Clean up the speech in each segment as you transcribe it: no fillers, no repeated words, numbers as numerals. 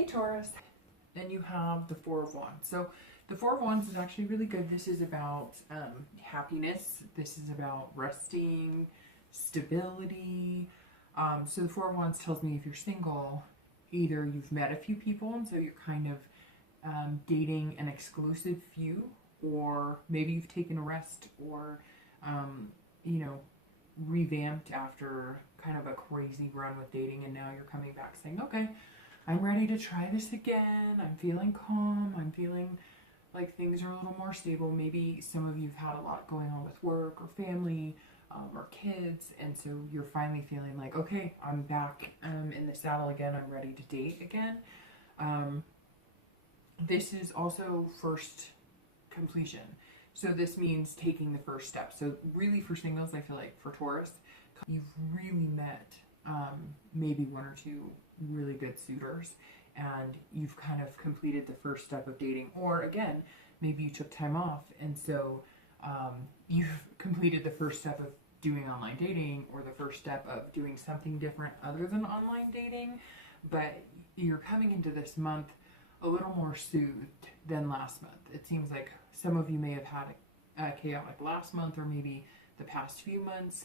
Hey Taurus. Then you have the Four of Wands. So the Four of Wands is actually really good. This is about happiness. This is about resting, stability. So the Four of Wands tells me if you're single, either you've met a few people and so you're kind of dating an exclusive few, or maybe you've taken a rest or, you know, revamped after kind of a crazy run with dating, and now you're coming back saying, okay, I'm ready to try this again. I'm feeling calm. I'm feeling like things are a little more stable. Maybe some of you've had a lot going on with work or family or kids, and so you're finally feeling like, okay, I'm back in the saddle again. I'm ready to date again. This is also first completion. So this means taking the first step. So really for singles, I feel like for Taurus, you've really met maybe one or two really good suitors, and you've kind of completed the first step of dating. Or again, maybe you took time off, and so you've completed the first step of doing online dating, or the first step of doing something different other than online dating. But you're coming into this month a little more soothed than last month. It seems like some of you may have had a chaotic last month, or maybe the past few months.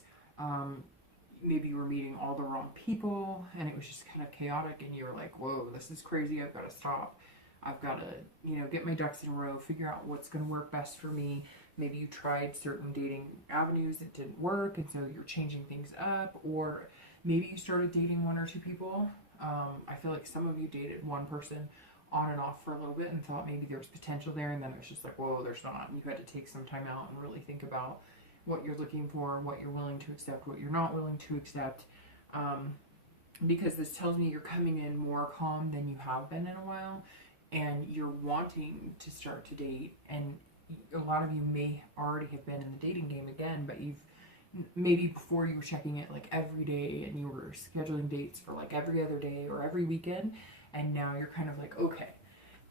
Maybe you were meeting all the wrong people and it was just kind of chaotic, and you were like, whoa, this is crazy. I've got to stop. I've got to, get my ducks in a row, figure out what's going to work best for me. Maybe you tried certain dating avenues that didn't work, and so you're changing things up. Or maybe you started dating one or two people. I feel like some of you dated one person on and off for a little bit and thought maybe there was potential there, and then it was just like, whoa, there's not. And you had to take some time out and really think about what you're looking for, what you're willing to accept, what you're not willing to accept. Because this tells me you're coming in more calm than you have been in a while, and you're wanting to start to date. And a lot of you may already have been in the dating game again, but you've maybe before you were checking it like every day, and you were scheduling dates for like every other day or every weekend, and now you're kind of like, okay,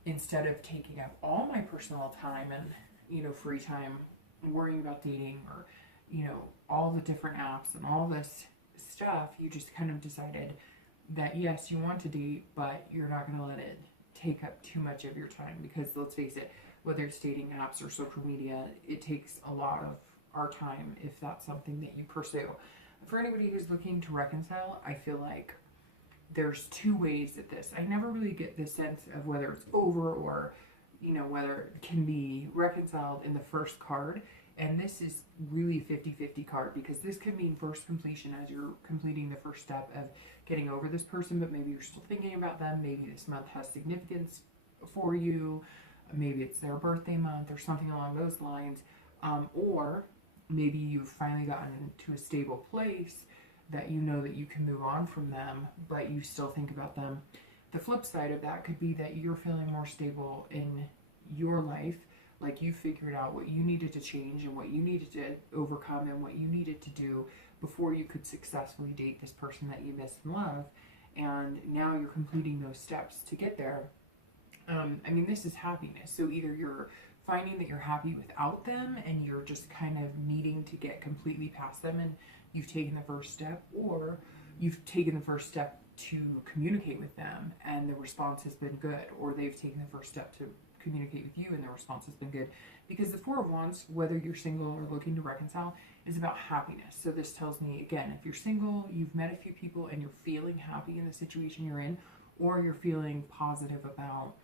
instead of taking up all my personal time and free time worrying about dating, or all the different apps and all this stuff, you just kind of decided that yes, you want to date, but you're not going to let it take up too much of your time. Because let's face it, whether it's dating apps or social media, it takes a lot of our time if that's something that you pursue. For anybody who's looking to reconcile, I feel like there's two ways at this. I never really get the sense of whether it's over, or whether it can be reconciled in the first card. And this is really 50-50 card, because this could mean first completion as you're completing the first step of getting over this person, but maybe you're still thinking about them. Maybe this month has significance for you. Maybe it's their birthday month or something along those lines. Or maybe you've finally gotten to a stable place that that you can move on from them, but you still think about them. The flip side of that could be that you're feeling more stable in your life, like you figured out what you needed to change and what you needed to overcome and what you needed to do before you could successfully date this person that you missed in love, and now you're completing those steps to get there. This is happiness. So either you're finding that you're happy without them and you're just kind of needing to get completely past them, and you've taken the first step, or you've taken the first step to communicate with them and the response has been good, or they've taken the first step to communicate with you and the response has been good. Because the Four of Wands, whether you're single or looking to reconcile, is about happiness. So this tells me, again, if you're single, you've met a few people and you're feeling happy in the situation you're in, or you're feeling positive about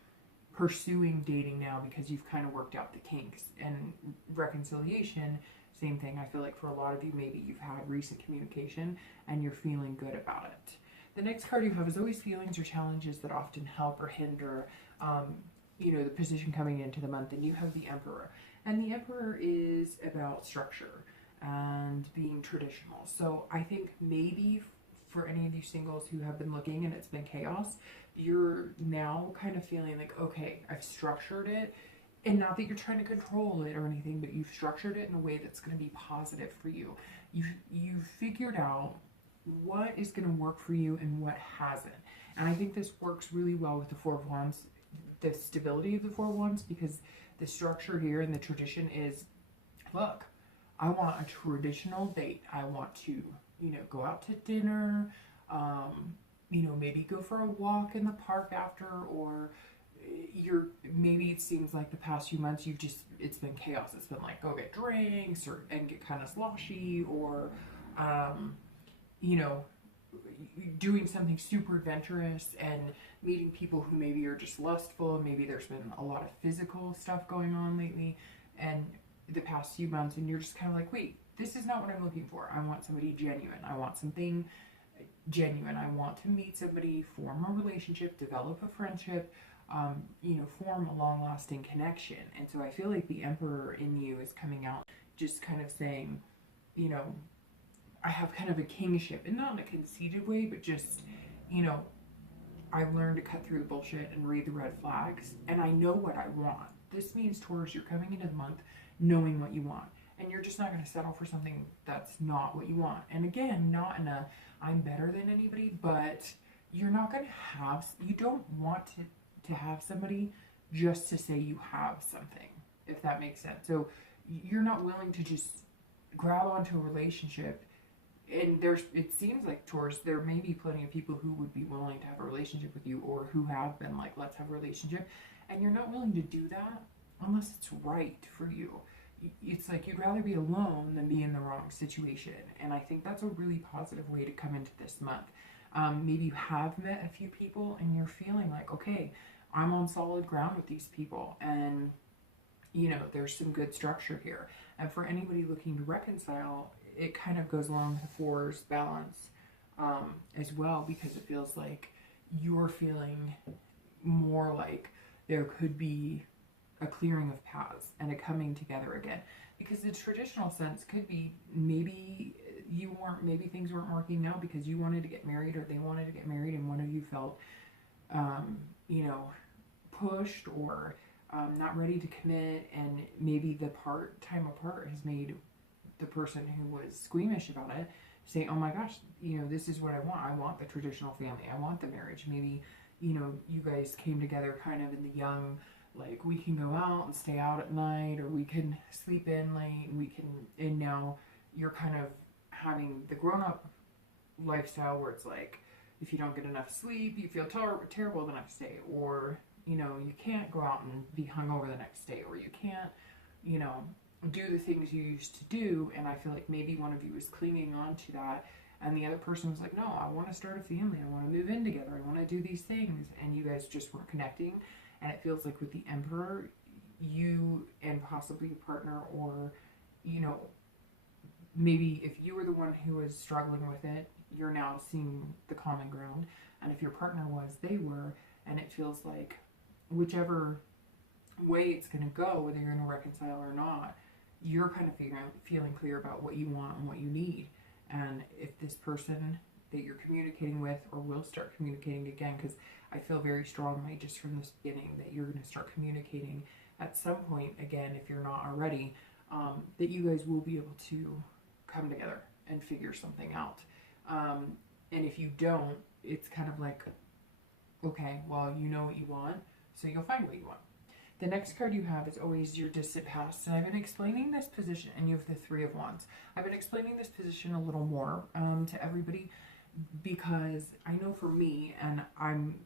pursuing dating now because you've kind of worked out the kinks. And reconciliation, same thing. I feel like for a lot of you, maybe you've had recent communication and you're feeling good about it. The next card you have is always feelings or challenges that often help or hinder the position coming into the month. And you have the Emperor. And the Emperor is about structure and being traditional. So I think maybe for any of you singles who have been looking and it's been chaos, you're now kind of feeling like, okay, I've structured it. And not that you're trying to control it or anything, but you've structured it in a way that's going to be positive for you. You've figured out what is going to work for you and what hasn't. And I think this works really well with the Four of Wands, the stability of the Four of Wands, because the structure here and the tradition is, look, I want a traditional date. I want to, go out to dinner. you know, maybe go for a walk in the park after, or maybe it seems like the past few months it's been chaos. It's been like go get drinks and get kind of sloshy, or you know, doing something super adventurous and meeting people who maybe are just lustful, and maybe there's been a lot of physical stuff going on lately and the past few months, and you're just kind of like, wait, this is not what I'm looking for. I want somebody genuine. I want something genuine. I want to meet somebody, form a relationship, develop a friendship, you know, form a long-lasting connection. And so I feel like the Emperor in you is coming out, just kind of saying, you know, I have kind of a kingship, and not in a conceited way, but just, you know, I've learned to cut through the bullshit and read the red flags, and I know what I want. This means, Taurus, you're coming into the month knowing what you want, and you're just not going to settle for something that's not what you want. And again, not in a I'm better than anybody, but you're not going to have, you don't want to have somebody just to say you have something, if that makes sense. So you're not willing to just grab onto a relationship. And it seems like, Taurus, there may be plenty of people who would be willing to have a relationship with you, or who have been like, let's have a relationship. And you're not willing to do that unless it's right for you. It's like you'd rather be alone than be in the wrong situation. And I think that's a really positive way to come into this month. Maybe you have met a few people and you're feeling like, okay, I'm on solid ground with these people. And, you know, there's some good structure here. And for anybody looking to reconcile, it kind of goes along with the fours balance as well, because it feels like you're feeling more like there could be a clearing of paths and a coming together again. Because the traditional sense could be maybe things weren't working out because you wanted to get married, or they wanted to get married, and one of you felt, you know, pushed, or not ready to commit, and maybe the time apart has made the person who was squeamish about it say, oh my gosh, you know, this is what I want. I want the traditional family. I want the marriage. Maybe, you know, you guys came together kind of in the young, like, we can go out and stay out at night, or we can sleep in late, and now you're kind of having the grown-up lifestyle where it's like, if you don't get enough sleep, you feel terrible the next day, or, you know, you can't go out and be hungover the next day, or you can't, you know, do the things you used to do. And I feel like maybe one of you is clinging on to that, and the other person was like, no, I want to start a family, I want to move in together, I want to do these things, and you guys just weren't connecting. And it feels like with the Emperor, you and possibly a partner, or, you know, maybe if you were the one who was struggling with it, you're now seeing the common ground. And if your partner was, they were. And it feels like whichever way it's going to go, whether you're going to reconcile or not, you're kind of feeling clear about what you want and what you need. And if this person that you're communicating with, or will start communicating again, because I feel very strongly just from this beginning that you're going to start communicating at some point again, if you're not already, that you guys will be able to come together and figure something out. And if you don't, it's kind of like, okay, well, you know what you want, so you'll find what you want. The next card you have is always your distant past. And I've been explaining this position, and you have the Three of Wands. I've been explaining this position a little more to everybody, because I know for me, and I'm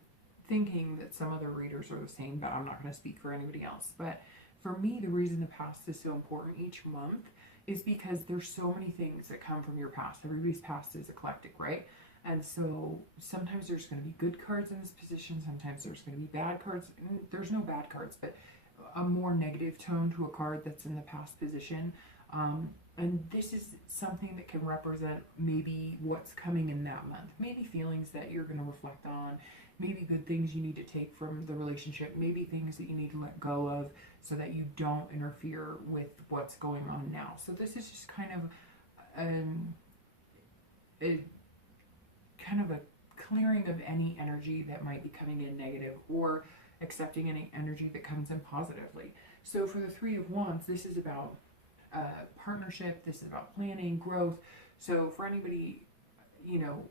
thinking that some other readers are the same, but I'm not going to speak for anybody else. But for me, the reason the past is so important each month is because there's so many things that come from your past. Everybody's past is eclectic, right? And so sometimes there's going to be good cards in this position. Sometimes there's going to be bad cards. There's no bad cards, but a more negative tone to a card that's in the past position. And this is something that can represent maybe what's coming in that month. Maybe feelings that you're going to reflect on. Maybe good things you need to take from the relationship. Maybe things that you need to let go of so that you don't interfere with what's going on now. So this is just kind of a clearing of any energy that might be coming in negative, or accepting any energy that comes in positively. So for the Three of Wands, this is about partnership. This is about planning, growth. So for anybody, you know,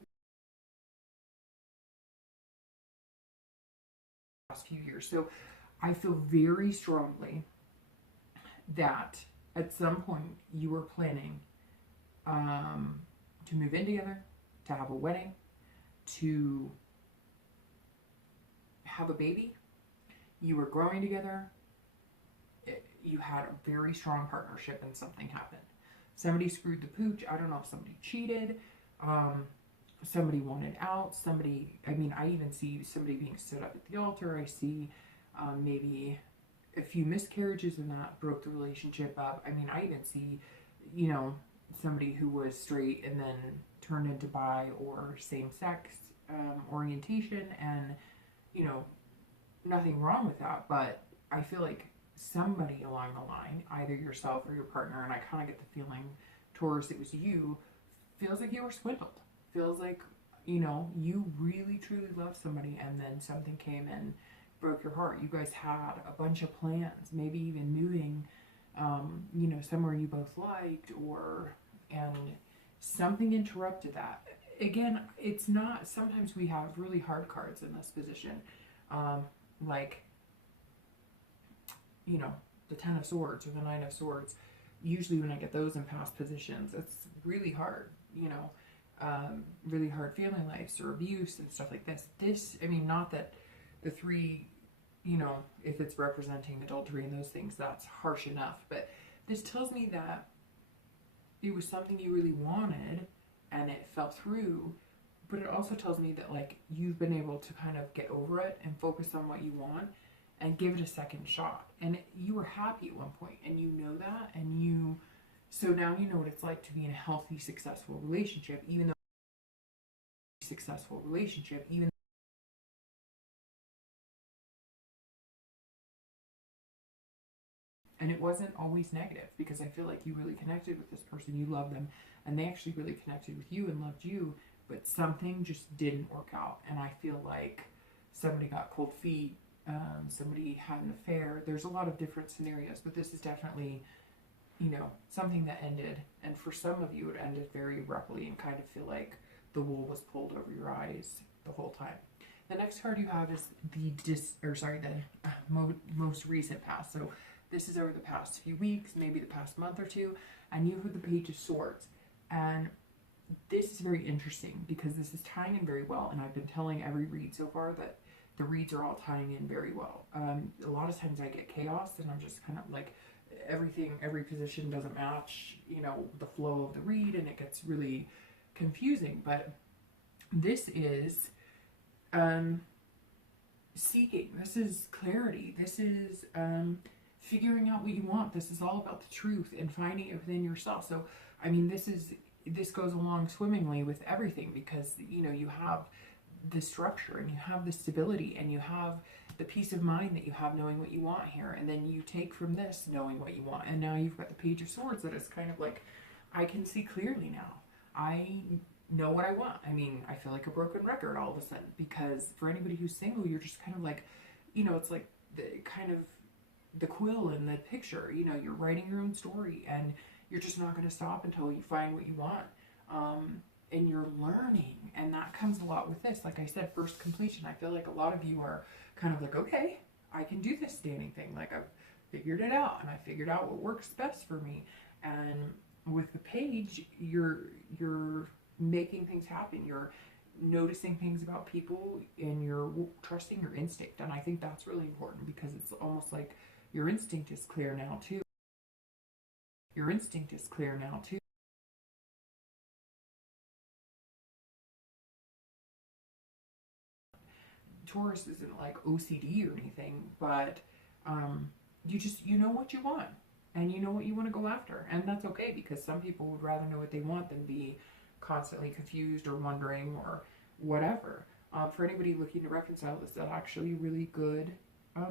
last few years. So I feel very strongly that at some point you were planning to move in together, to have a wedding, to have a baby, you were growing together, you had a very strong partnership, and something happened. Somebody screwed the pooch. I don't know if somebody cheated. Somebody wanted out. Somebody, I mean, I even see somebody being stood up at the altar. I see maybe a few miscarriages, and that broke the relationship up. I mean, I even see, you know, somebody who was straight and then turned into bi or same-sex orientation, and, you know, nothing wrong with that, but I feel like somebody along the line, either yourself or your partner, and I kind of get the feeling, Taurus, it was you, feels like you were swindled. Feels like, you know, you really truly loved somebody, and then something came and broke your heart. You guys had a bunch of plans, maybe even moving, you know, somewhere you both liked, and something interrupted that. Again, it's not, sometimes we have really hard cards in this position, like, you know, the Ten of Swords or the Nine of Swords. Usually when I get those in past positions, it's really hard, you know, really hard family lives or abuse and stuff like this. This, I mean, not that the three, you know, if it's representing adultery and those things, that's harsh enough, but this tells me that it was something you really wanted and it fell through, but it also tells me that, like, you've been able to kind of get over it and focus on what you want and give it a second shot. And you were happy at one point, and you know that, and so now you know what it's like to be in a healthy, successful relationship, even and it wasn't always negative, because I feel like you really connected with this person, you love them, and they actually really connected with you and loved you, but something just didn't work out. And I feel like somebody got cold feet, somebody had an affair. There's a lot of different scenarios, but this is definitely, you know, something that ended, and for some of you it ended very abruptly and kind of feel like the wool was pulled over your eyes the whole time. The next card you have is the most recent past. So this is over the past few weeks, maybe the past month or two, and you have the Page of Swords. And this is very interesting because this is tying in very well, and I've been telling every read so far that the reads are all tying in very well. A lot of times I get chaos, and I'm just kind of like, every position doesn't match, you know, the flow of the read, and it gets really confusing. But this is seeking. This is clarity. This is figuring out what you want. This is all about the truth and finding it within yourself. So, I mean, this goes along swimmingly with everything, because, you know, you have the structure and you have the stability and you have the peace of mind that you have knowing what you want here, and then you take from this knowing what you want, and now you've got the Page of Swords that is kind of like, I can see clearly now. I know what I want. I mean, I feel like a broken record all of a sudden, because for anybody who's single, you're just kind of like, you know, it's like the quill in the picture, you know, you're writing your own story, and you're just not going to stop until you find what you want. And you're learning, and that comes a lot with this. Like I said, first completion. I feel like a lot of you are kind of like, okay, I can do this standing thing. Like, I've figured it out, and I figured out what works best for me. And with the Page, you're making things happen. You're noticing things about people, and you're trusting your instinct. And I think that's really important, because it's almost like your instinct is clear now too. Your instinct is clear now too. Taurus isn't like OCD or anything, but you know what you want, and you know what you want to go after, and that's okay, because some people would rather know what they want than be constantly confused or wondering or whatever. For anybody looking to reconcile, this is actually a really good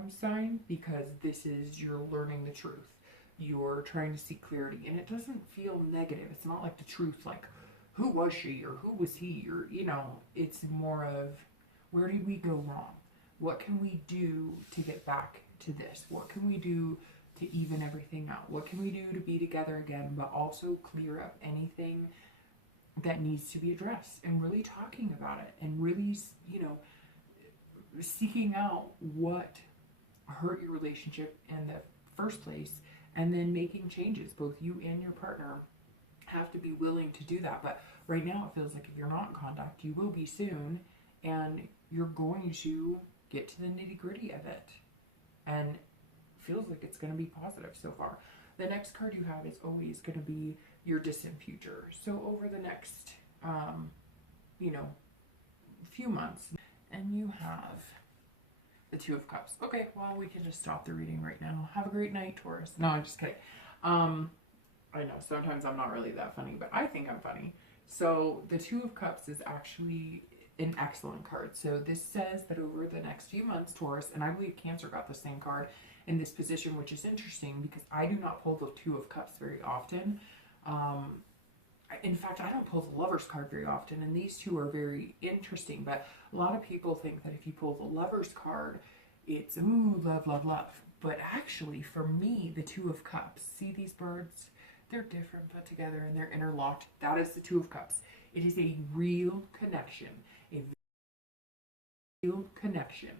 sign, because this is, you're learning the truth. You're trying to seek clarity, and it doesn't feel negative. It's not like the truth, like, who was she or who was he, or, you know, it's more of, where did we go wrong? What can we do to get back to this? What can we do to even everything out? What can we do to be together again, but also clear up anything that needs to be addressed, and really talking about it, and really, you know, seeking out what hurt your relationship in the first place, and then making changes. Both you and your partner have to be willing to do that. But right now it feels like if you're not in contact, you will be soon, and you're going to get to the nitty-gritty of it. And feels like it's going to be positive so far. The next card you have is always going to be your distant future. So over the next, few months, and you have the Two of Cups. Okay, well, we can just stop the reading right now. Have a great night, Taurus. No, I'm just kidding. I know sometimes I'm not really that funny, but I think I'm funny. So the Two of Cups is actually an excellent card. So this says that over the next few months, Taurus, and I believe Cancer got the same card in this position, which is interesting because I do not pull the Two of Cups very often. In fact, I don't pull the Lover's card very often, and these two are very interesting. But a lot of people think that if you pull the Lover's card, it's, ooh, love, love, love. But actually, for me, the Two of Cups, see these birds? They're different put together and they're interlocked. That is the Two of Cups. It is a real connection. A real connection.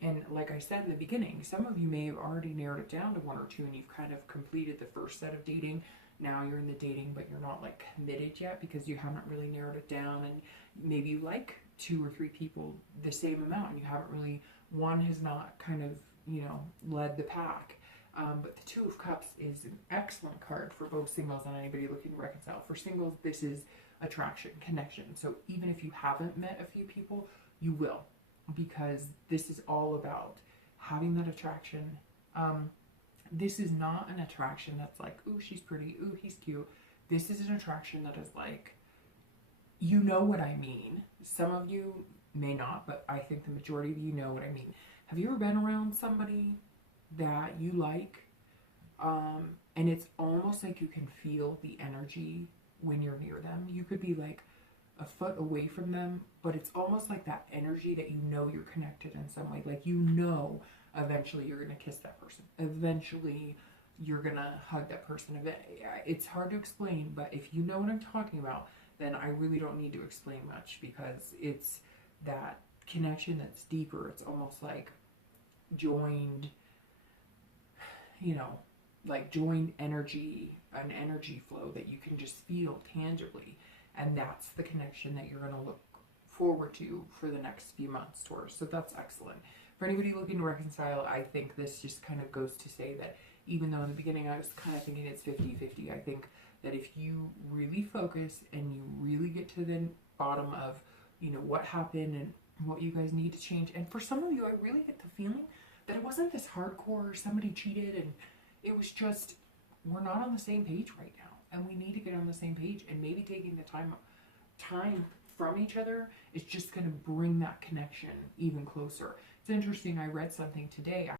And like I said in the beginning, some of you may have already narrowed it down to one or two and you've kind of completed the first set of dating. Now you're in the dating, but you're not like committed yet because you haven't really narrowed it down, and maybe you like 2 or 3 people the same amount and you haven't really, one has not kind of, led the pack. But the Two of Cups is an excellent card for both singles and anybody looking to reconcile. For singles, this is attraction, connection. So even if you haven't met a few people, you will, because this is all about having that attraction. This is not an attraction that's like, ooh, she's pretty, ooh, he's cute. This is an attraction that is like, you know what I mean. Some of you may not, but I think the majority of you know what I mean. Have you ever been around somebody that you like, and it's almost like you can feel the energy when you're near them? You could be like a foot away from them, but it's almost like that energy that you're connected in some way. Like eventually you're going to kiss that person. Eventually you're going to hug that person. It's hard to explain, but if you know what I'm talking about, then I really don't need to explain much, because it's that connection that's deeper. It's almost like joined, like joined energy, an energy flow that you can just feel tangibly. And that's the connection that you're going to look forward to for the next few months, Taurus. So that's excellent. For anybody looking to reconcile, I think this just kind of goes to say that even though in the beginning I was kind of thinking it's 50-50, I think that if you really focus and you really get to the bottom of, what happened and what you guys need to change. And for some of you, I really get the feeling that it wasn't this hardcore, somebody cheated, and it was just, we're not on the same page right now. And we need to get on the same page, and maybe taking the time from each other is just going to bring that connection even closer. It's interesting, I read something today.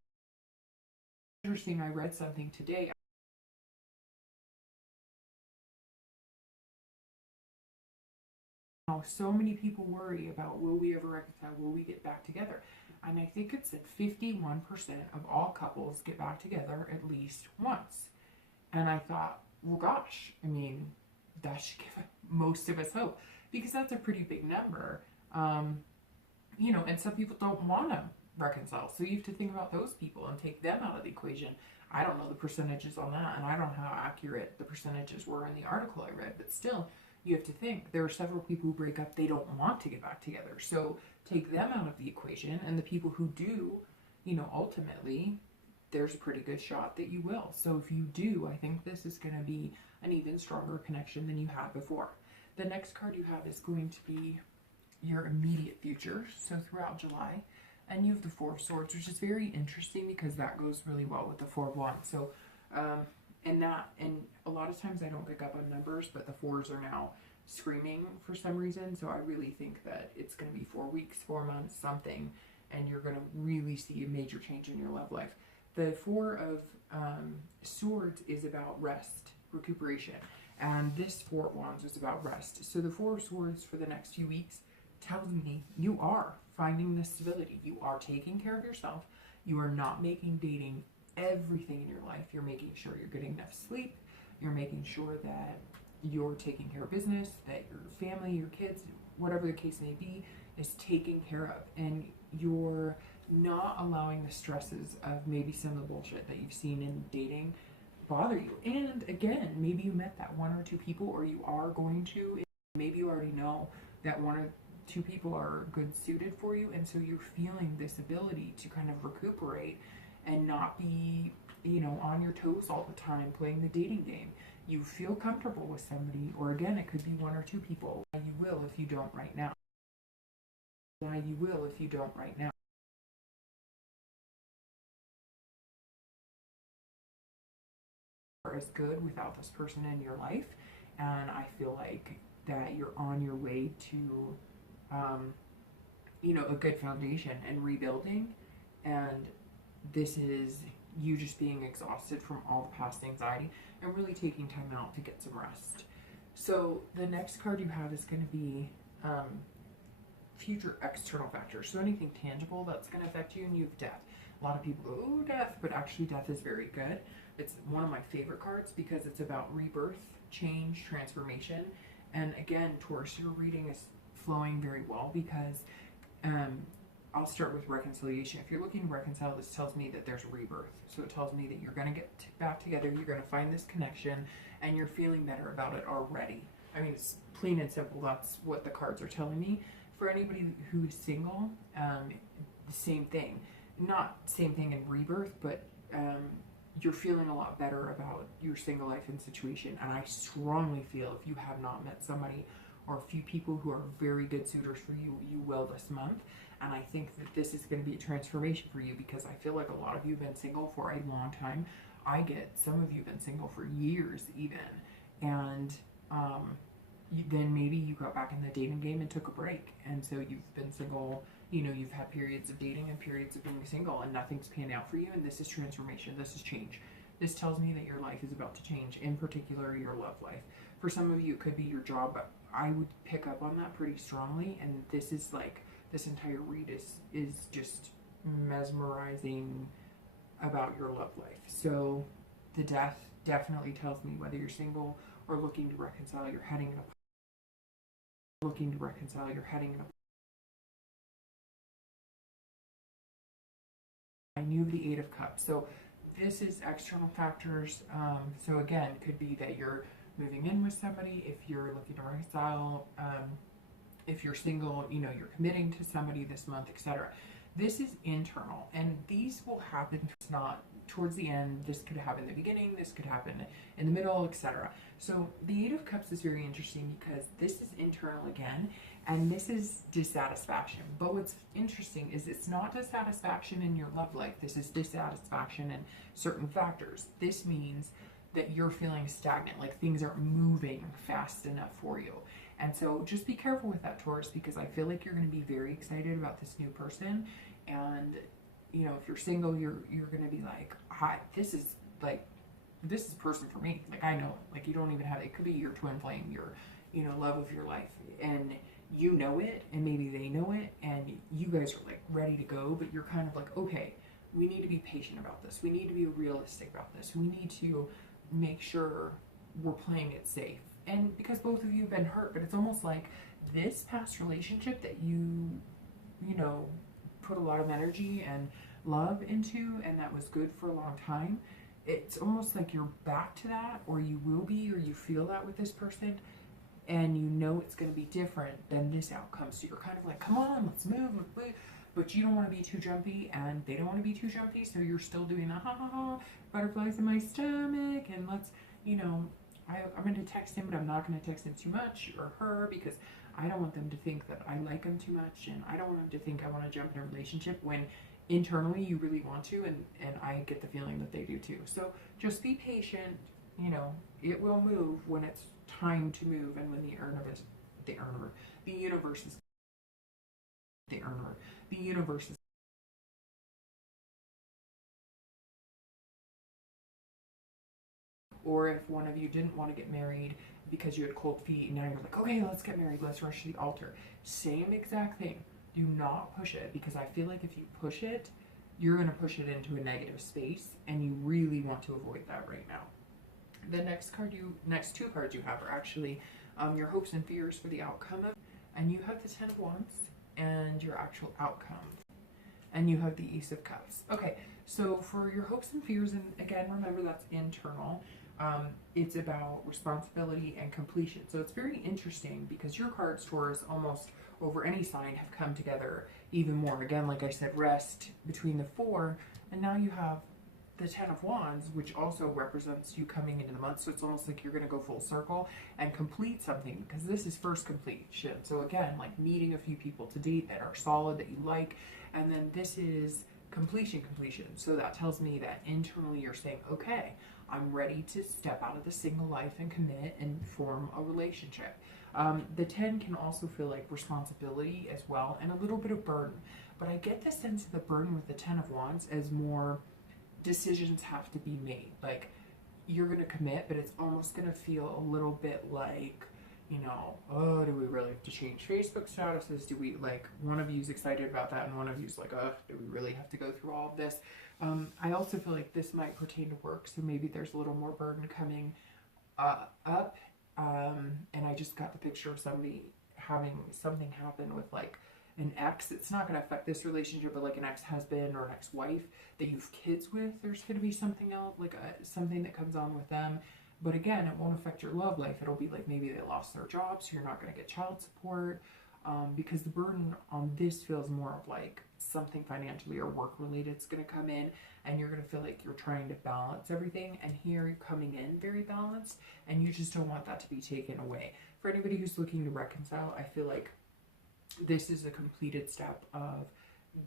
Now, so many people worry about, will we ever reconcile? Will we get back together? And I think it's that 51% of all couples get back together at least once. And I thought, well, gosh, that should give most of us hope, because that's a pretty big number. And some people don't want to reconcile. So you have to think about those people and take them out of the equation. I don't know the percentages on that, and I don't know how accurate the percentages were in the article I read, but still, you have to think there are several people who break up, they don't want to get back together. So take them out of the equation, and the people who do, ultimately, there's a pretty good shot that you will. So if you do, I think this is going to be an even stronger connection than you had before. The next card you have is going to be your immediate future, so throughout July. And you have the Four of Swords, which is very interesting because that goes really well with the Four of Wands. So, and a lot of times I don't pick up on numbers, but the fours are now screaming for some reason. So I really think that it's going to be 4 weeks, 4 months, something, and you're going to really see a major change in your love life. The Four of Swords is about rest, recuperation, and this Four of Wands is about rest. So the Four of Swords for the next few weeks tells me you are finding this stability. You are taking care of yourself. You are not making dating everything in your life. You're making sure you're getting enough sleep. You're making sure that you're taking care of business, that your family, your kids, whatever the case may be, is taken care of. And you're not allowing the stresses of maybe some of the bullshit that you've seen in dating bother you. And again, maybe you met that one or two people, or you are going to. Maybe you already know that one or two people are good suited for you, and so you're feeling this ability to kind of recuperate and not be, you know, on your toes all the time playing the dating game. You feel comfortable with somebody, or again, it could be one or two people. You will if you don't right now. Why you will if you don't right now. Is good without this person in your life, and I feel like that you're on your way to, you know, a good foundation and rebuilding, and this is you just being exhausted from all the past anxiety and really taking time out to get some rest. So the next card you have is going to be future external factors. So anything tangible that's going to affect you, and you have death. A lot of people go, oh, death, but actually death is very good. It's one of my favorite cards because it's about rebirth, change, transformation. And again, Taurus, your reading is flowing very well because I'll start with reconciliation. If you're looking to reconcile, this tells me that there's rebirth. So it tells me that you're going to get back together, you're going to find this connection, and you're feeling better about it already. I mean, it's plain and simple. That's what the cards are telling me. For anybody who is single, the same thing. Not same thing in rebirth, but you're feeling a lot better about your single life and situation. And I strongly feel if you have not met somebody or a few people who are very good suitors for you, you will this month. And I think that this is going to be a transformation for you because I feel like a lot of you have been single for a long time. I get some of you have been single for years even. And then maybe you got back in the dating game and took a break. And so you've been single, you know, you've had periods of dating and periods of being single and nothing's panned out for you. And this is transformation. This is change. This tells me that your life is about to change, in particular your love life. For some of you, it could be your job, but I would pick up on that pretty strongly. And this is like, this entire read is just mesmerizing about your love life. So the death definitely tells me whether you're single or looking to reconcile, you're heading in a I knew the Eight of Cups. So this is external factors. So again, could be that you're moving in with somebody. If you're looking to reconcile, if you're single, you know, you're committing to somebody this month, etc. This is internal, and these will happen. It's not towards the end. This could happen in the beginning. This could happen in the middle, etc. So the Eight of Cups is very interesting because this is internal again, and this is dissatisfaction. But what's interesting is it's not dissatisfaction in your love life. This is dissatisfaction in certain factors. This means that you're feeling stagnant, like things aren't moving fast enough for you. And so just be careful with that, Taurus, because I feel like you're going to be very excited about this new person. And, you know, if you're single, you're going to be like, hi, this is a person for me. Like, I know, like, you don't even have, it could be your twin flame, your, you know, love of your life. And you know it, and maybe they know it, and you guys are like ready to go, but you're kind of like, okay, we need to be patient about this. We need to be realistic about this. We need to make sure we're playing it safe. And because both of you have been hurt, but it's almost like this past relationship that you know, put a lot of energy and love into, and that was good for a long time. It's almost like you're back to that, or you will be, or you feel that with this person, and you know it's going to be different than this outcome. So you're kind of like, come on, let's move, but you don't want to be too jumpy, and they don't want to be too jumpy, so you're still doing the butterflies in my stomach, and let's, you know, I'm going to text him, but I'm not going to text him too much, or her, because I don't want them to think that I like them too much, and I don't want them to think I want to jump in a relationship when internally you really want to, and I get the feeling that they do too. So just be patient, you know, it will move when it's time to move, and when the universe is or if one of you didn't want to get married because you had cold feet, and now you're like, okay, let's get married, let's rush to the altar. Same exact thing. Do not push it, because I feel like if you push it, you're going to push it into a negative space, and you really want to avoid that right now. The next two cards you have are actually your hopes and fears for the outcome of, and you have the Ten of Wands and your actual outcome. and you have the Ace of Cups. Okay, so for your hopes and fears, and again, remember that's internal. It's about responsibility and completion. So it's very interesting because your cards, Taurus, almost over any sign have come together even more. Again, like I said, rest between the 4, and now you have the 10 of Wands, which also represents you coming into the month. So it's almost like you're going to go full circle and complete something, because this is first completion. So again, like meeting a few people to date that are solid, that you like, and then this is completion. So that tells me that internally you're saying, okay, I'm ready to step out of the single life and commit and form a relationship. The 10 can also feel like responsibility as well, and a little bit of burden. But I get the sense of the burden with the 10 of Wands as more decisions have to be made. Like, you're going to commit, but it's almost going to feel a little bit like, you know, oh, do we really have to change Facebook statuses? Do we, like, one of you's excited about that and one of you's like, oh, do we really have to go through all of this? I also feel like this might pertain to work, so maybe there's a little more burden coming up. And I just got the picture of somebody having something happen with, like, an ex. It's not going to affect this relationship, but like an ex-husband or an ex-wife that you have kids with, there's going to be something else, like something that comes on with them. But again, it won't affect your love life. It'll be like maybe they lost their job, so you're not going to get child support, because the burden on this feels more of like something financially or work related is going to come in, and you're going to feel like you're trying to balance everything. And here you're coming in very balanced, and you just don't want that to be taken away. For anybody who's looking to reconcile, I feel like this is a completed step of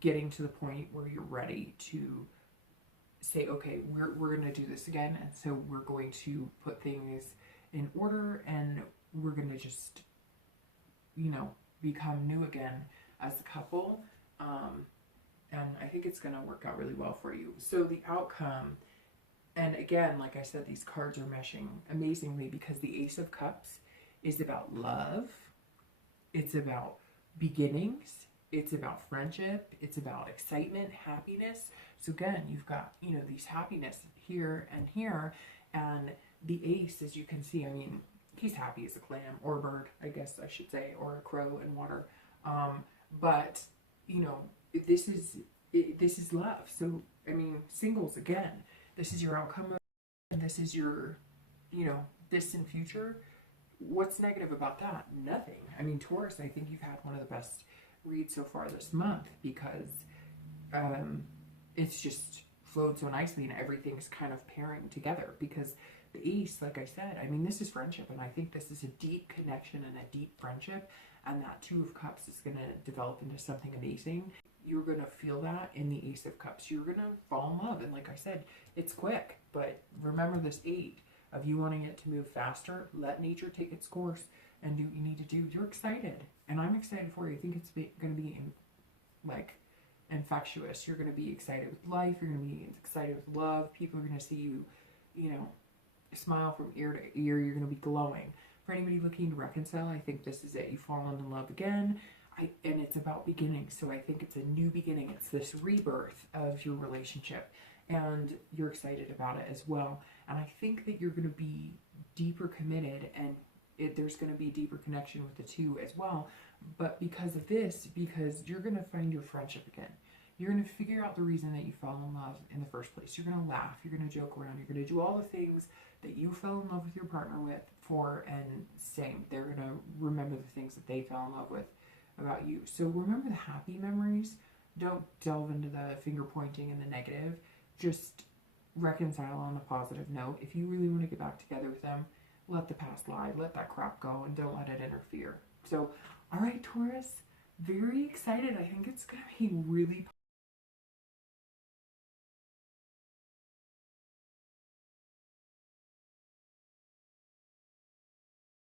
getting to the point where you're ready to say, okay, we're going to do this again. And so we're going to put things in order, and we're going to just, you know, become new again as a couple. And I think it's going to work out really well for you. So the outcome, and again, like I said, these cards are meshing amazingly, because the Ace of Cups is about love. It's about beginnings. It's about friendship. It's about excitement, happiness. So again, you've got, you know, these happiness here and here. And the Ace, as you can see, I mean, he's happy as a clam, or a bird, I guess I should say, or a crow in water. But, you know, this is love. So, I mean, singles, again, this is your outcome, and this is your, you know, distant future. What's negative about that? Nothing. I mean, Taurus, I think you've had one of the best reads so far this month, because it's just flowed so nicely, and everything's kind of pairing together. Because the Ace, like I said, I mean, this is friendship, and I think this is a deep connection and a deep friendship, and that 2 of Cups is going to develop into something amazing. You're going to feel that in the Ace of Cups. You're going to fall in love, and like I said, it's quick, but remember this 8 of you wanting it to move faster. Let nature take its course and do what you need to do. You're excited, and I'm excited for you. I think it's going to be like infectious. You're going to be excited with life. You're going to be excited with love. People are going to see you, you know, smile from ear to ear. You're going to be glowing. For anybody looking to reconcile, I think this is it. You've fallen in love again, and it's about beginnings. So I think it's a new beginning. It's this rebirth of your relationship, and you're excited about it as well. And I think that you're going to be deeper committed, and there's going to be a deeper connection with the 2 as well. But because of this, because you're going to find your friendship again. You're going to figure out the reason that you fell in love in the first place. You're going to laugh. You're going to joke around. You're going to do all the things that you fell in love with your partner with for, and same. They're going to remember the things that they fell in love with about you. So remember the happy memories. Don't delve into the finger pointing and the negative. Just reconcile on a positive note. If you really want to get back together with them, let the past lie. Let that crap go, and don't let it interfere. So, all right, Taurus, very excited. I think it's going to be really